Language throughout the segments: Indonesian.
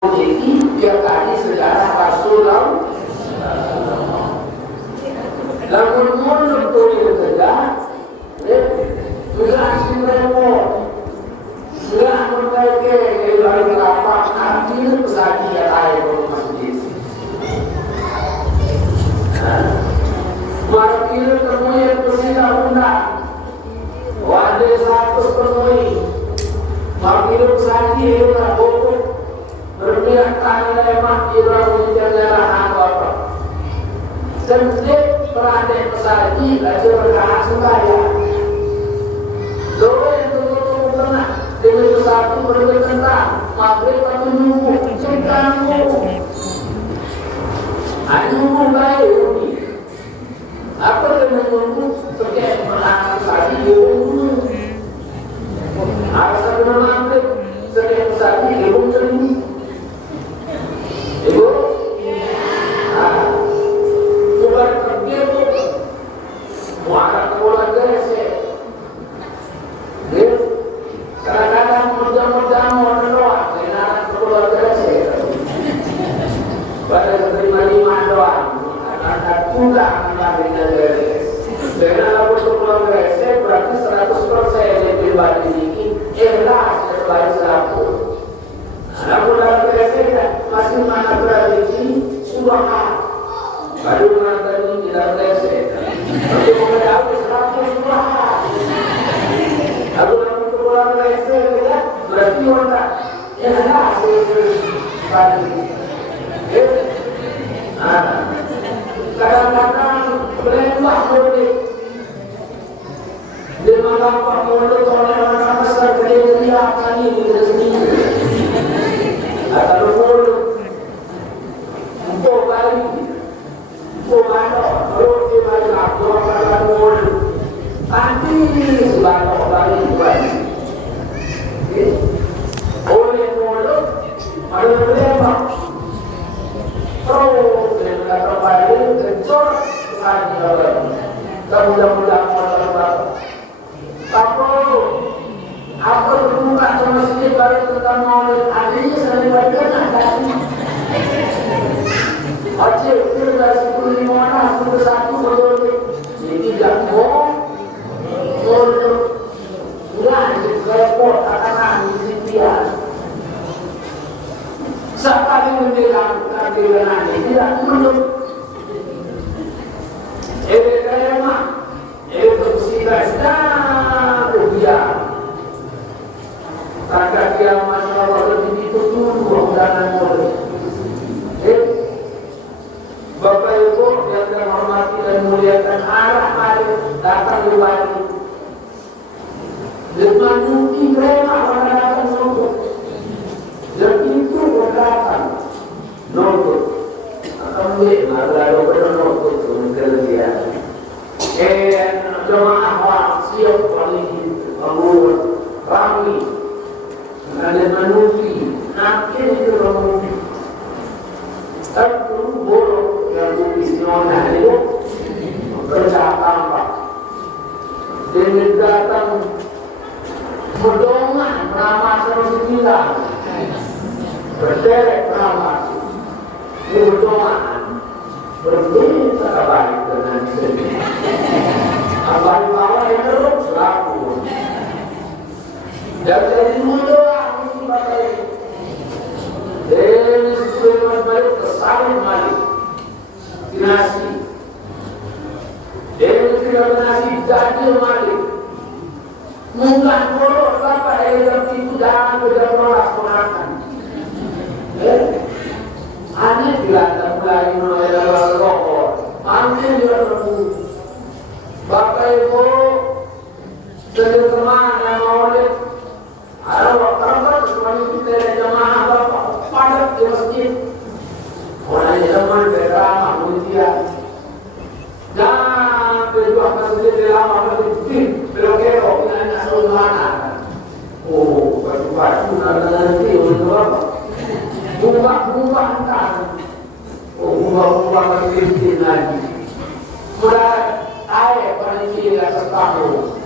Jadi dia tadi sejarah Rasulullah. Lalu mulut tu dia saja, sudah siapa, sudah mereka yang berapa arti pesaki yang ada di masjid. Markir temui pesina bunda, wadah 100 temui. Markir pesaki yang berapa berpihak tangan lemah irang menjaga apa. Sempit peradek pesaki lagi berkahak sembahyang. Doa yang tunggu-tunggu kena dengan satu berkentang maghrib atau nunggu cengkamu nunggu baik ini apa yang menunggu sebagai berkahak pesaki nunggu harus ada maghrib sebagai pesaki nunggu Ibu, bukan terbiar tu, muara keluarga saya. Kadang-kadang berjam-jam orang doa, karena keluarga saya. Pada terima-terima doa, akan pulang dari negara. Dengan aku keluarga saya berarti 100% yang pribadi ini ikhlas sebagai selaku. Namun dalam kerajaan masih mana tradisi surah baru mengenai tidak kerajaan. Tapi mengenai seratus surah. Lalu dalam kebulan kerajaan kita berarti orang yang ada tradisi. Kadang-kadang berlembah boleh. Di mana Pak Mulut orang besar kerja kali ini sendiri. Atau mulut untuk kali untuk mana terus dia banyak dua kali mulut nanti sebanyak kali balik oleh mulut ada berapa terus dengan kata balik kencur lagi dan mudah-mudahan apa berbuka sama sedikit baru tentang maulid adanya sering bagian ada Aceh itu dari 10 mana 11 betul jadi tidak mau enggak repot akan disitian siapa yang membilang keadilan tidak menurut kaya bersihkan dan rupiah Takkan kiamat Allah lebih itu dulu undangan mulia. Bapak Ibu yang terhormati dan muliakan arah mari datang kembali. Dengan mungkin mereka akan datang nonton. Dan itu datang nonton. Akan melihat lalu bernonton untuk dia. Jemaah siap paling bangun ramai. Ada manusia, akhir itu orang satu buruk yang dipisahkan itu kerja apa? Dengan datang berdongan ramah terus kita, berderek ramah, berdongan, berbeda baik dengan sendiri. Abang bawah yang terus selaku. Dan dari muda ini pakai dari sebelum balik kesalin balik dinasti dari tidak nasi jadi balik mungkin boleh apa yang itu jangan berjalan makan aneh dilanda mulai menolak rokok aneh dia berbu bapak ibu dari kemana maulid ada orang semuanya kita jemaah bapak padat di masjid. Orang zaman beramah mulia. Dan kedua masjid lama masjid belokero dengan asal mana? Oh, baju-baju nanti untuk apa? Bunga-bunga kan? Oh, bunga-bunga masjid lagi. Mulai air paling tidak setahun.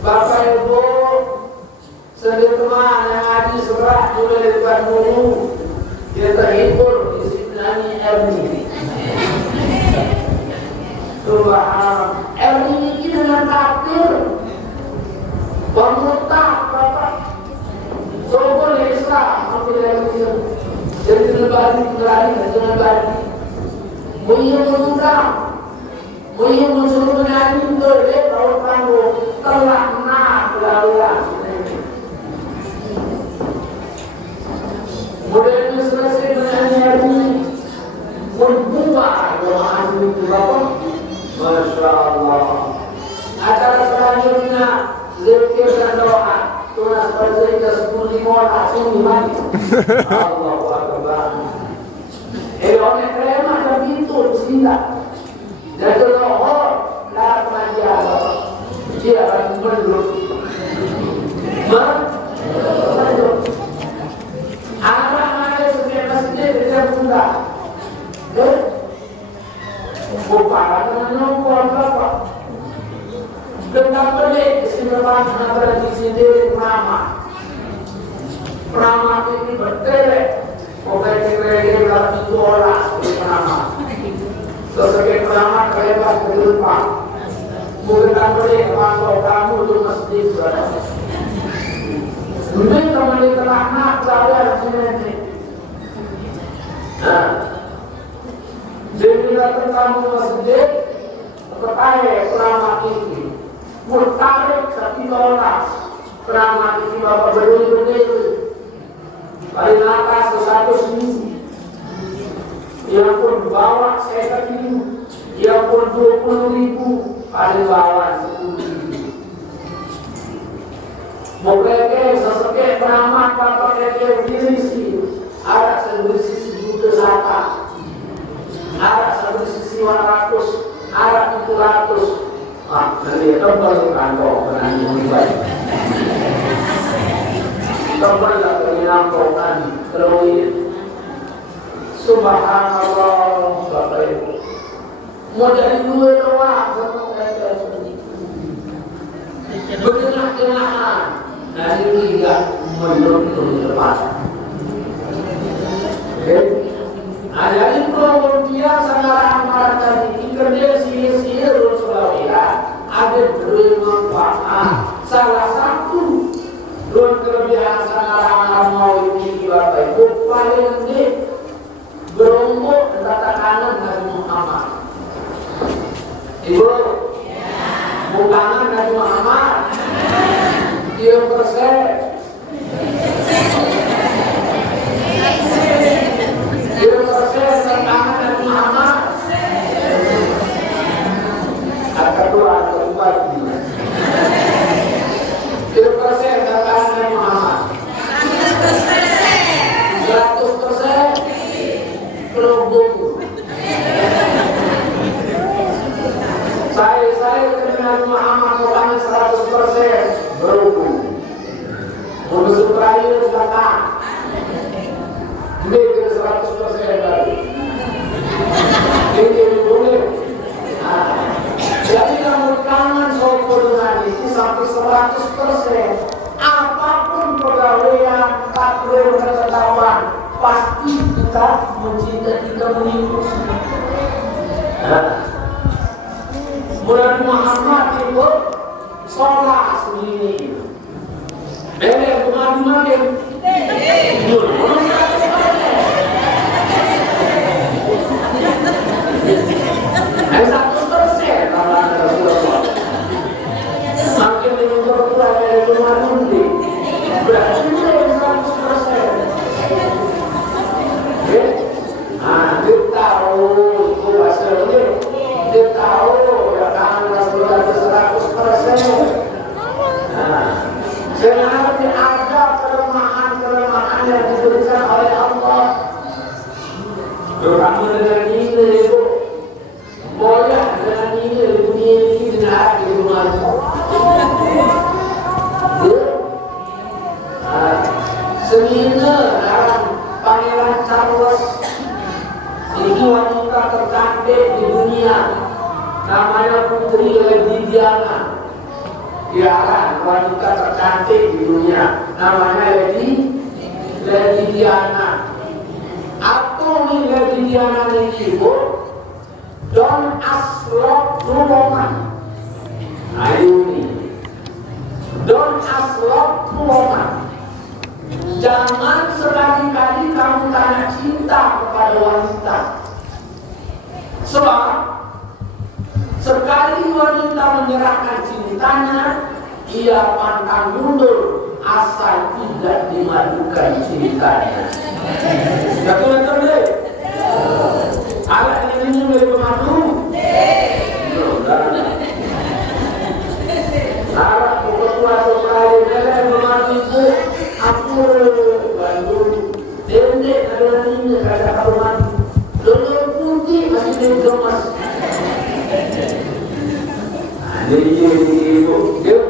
Bapak Ibu Sedih teman yang ngaji sebelah juga di depan dulu. Dia terhibur di sini Erni. Subhanallah. Erni ini dengan takdir pemerintah bapak. Soal Islam hampir Indonesia. Jadi lebih berani dengan badi. Mulia mengundang, mulia mensuruh menyanyi boleh kalau kamu telah nak laluan. Modern selesai menyanyi ini membuka doa itu bapak. Masya Allah. Acara selanjutnya zikir dan doa. Tunas percaya 10 langsung dimana? Allahu Akbar. Orang krema ada pintu sila. Dan kalau lah manja, dia akan menurut. Ada setiap masjid dia buka. Buka dengan nombor berapa? Tentang pelik istimewa antara di sini Prama. Prama ini bertelek. Pokoknya kira-kira dalam itu orang seperti Prama. Sebagai Prama kelebas ke depan. Mungkin tak pelik kalau kamu itu masjid berada. Mungkin teman di tengah saya di sini. Nah, jadi tentang masjid kepada Prama ini. Murtarik tapi tolak Prama ini bapak berdiri paling atas ke 100.000 yang pun bawa saya kini yang pun 20.000 paling bawah 10.000 mungkin sesekali Prama bapak keke diri sih ada sisi juta saka ada sisi 100 ada 700 nanti tebal kantong penanyi mulai tebal lah penginangkokan terlalu subhanallah Bapak Ibu mau dari dua doang berdengar-dengaran dari tiga menurut tempat ada info biasa ngarang-ngarang tadi kerja sihir-sihir ada bermanfaat. Salah satu luar kelebihan ngarang-ngarang mau ini Bapak Ibu paling gede berombok tata kanan Nabi Muhammad. Ibu bukangan Nabi Muhammad dia persen tentang Nabi Muhammad. Kedua keempat dia persen tentang Nabi Muhammad. 100% kerubung. Saya dengan Nabi Muhammad bukan 100% berhubung. Untuk supaya zakat. Ini 100% lagi. Ini boleh. Jadi kamu kangen soal dengan itu sampai 100%. Apapun pegawaian, takdir pengetahuan, pasti kita mencintai kita mengikut. Bulan Muhammad itu sholat sendiri. Bukan makin. Makin dengan berkurang dari rumah mundi berarti sudah 100%. Dia tahu itu hasilnya, dia tahu ya karena sudah 100%. Sebenarnya ada kelemahan yang diberikan oleh Allah. Kamu dengan ini itu boleh dengan ini dunia ini dengan hati rumah. Semina dalam Pangeran Charles ini wanita tercantik di dunia, namanya Putri Diana. Dia kan wanita tercantik di dunia. namanya Lady Diana. Atau Lady Diana ini don't ask love to woman. Ini don't ask love to woman. Jangan sekali-kali kamu tanya cinta kepada wanita. Sebab sekali wanita menyerahkan cintanya, ia pantang mundur asal tidak dimadukan cintanya. Betul-betul deh. Alat ini boleh mengadu. Alat ketua sekali boleh mengadu itu. Aku Bandung dendek ada ini kata kalau madu. Dulu putih masih belum gemas. Ini dia.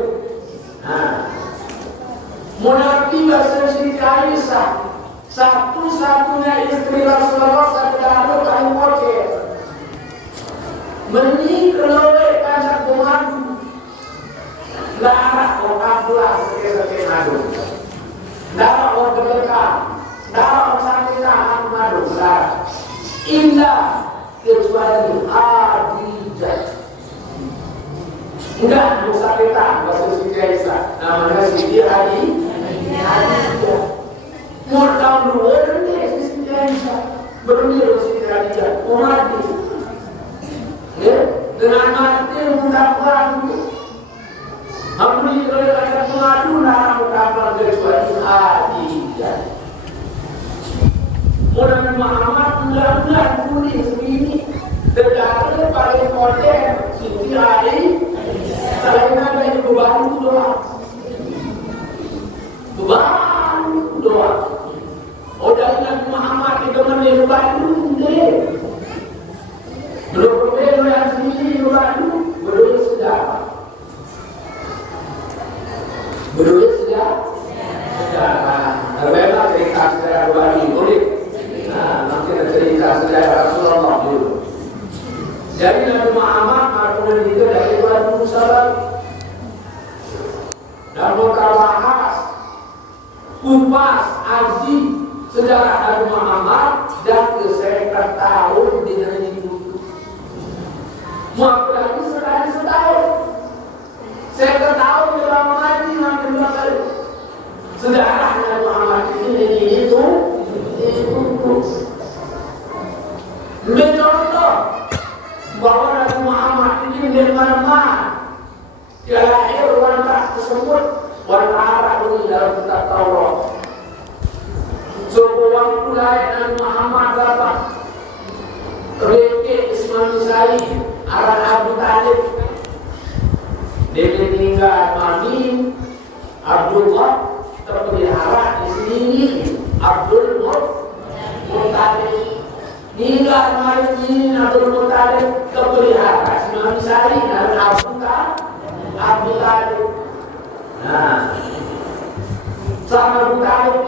Munafik bahasa Siti Aisyah, satu-satunya istri Rasulullah sallallahu alaihi wasallam. Menikah kancak madu. Darah okablah sekali madu. Darah okablah. Darah okablah madu. Indah kecuali Adijah. Enggak, Musa kita, bahasa Siti Aisyah. Namanya Siti Adijah. Mau tahun dua dan Siti Aisyah. Bermil Siti Adijah. Mati. Ya, dengan mati mendapatkan. Hampir kalau ada pengadu, nak mendapatkan kecuali Adijah. Orang Muhammad enggak kuning segini. Tetapi paling modern Siti Adijah. Selain ada beban itu doa. Beban itu doa. Udah Nabi Muhammad itu beban itu deh. Belum berbeda yang sini beban itu belum sejarah. Belum sejarah. Memang cerita sejarah beban ini boleh. Nanti cerita sejarah Rasulullah dulu. Jadi Nabi Muhammad kemudian itu dari Tuhan Musa dan mereka bahas kupas aji sejarah Nabi Muhammad dan ke-1000 tahun di negeri itu. Mau lagi setahun. 1000 tahun dalam mati nanti bakal sejarah Nabi Muhammad ini itu. Mencontoh bahwa Nabi Muhammad ini dari mana-mana. Dia lahir wanita tersebut wanita Arab ini dalam kitab Taurat. Suatu waktu lahir Nabi Muhammad dapat Reke Ismail Sari Arab Abu Talib. Dia meninggal Mami Abdullah terpelihara di sini Abdul Muttalib. Hingga hari ini Abdul Muttalib terpelihara Imam Sari dan Abu Talib. Nah, sama Abu Talib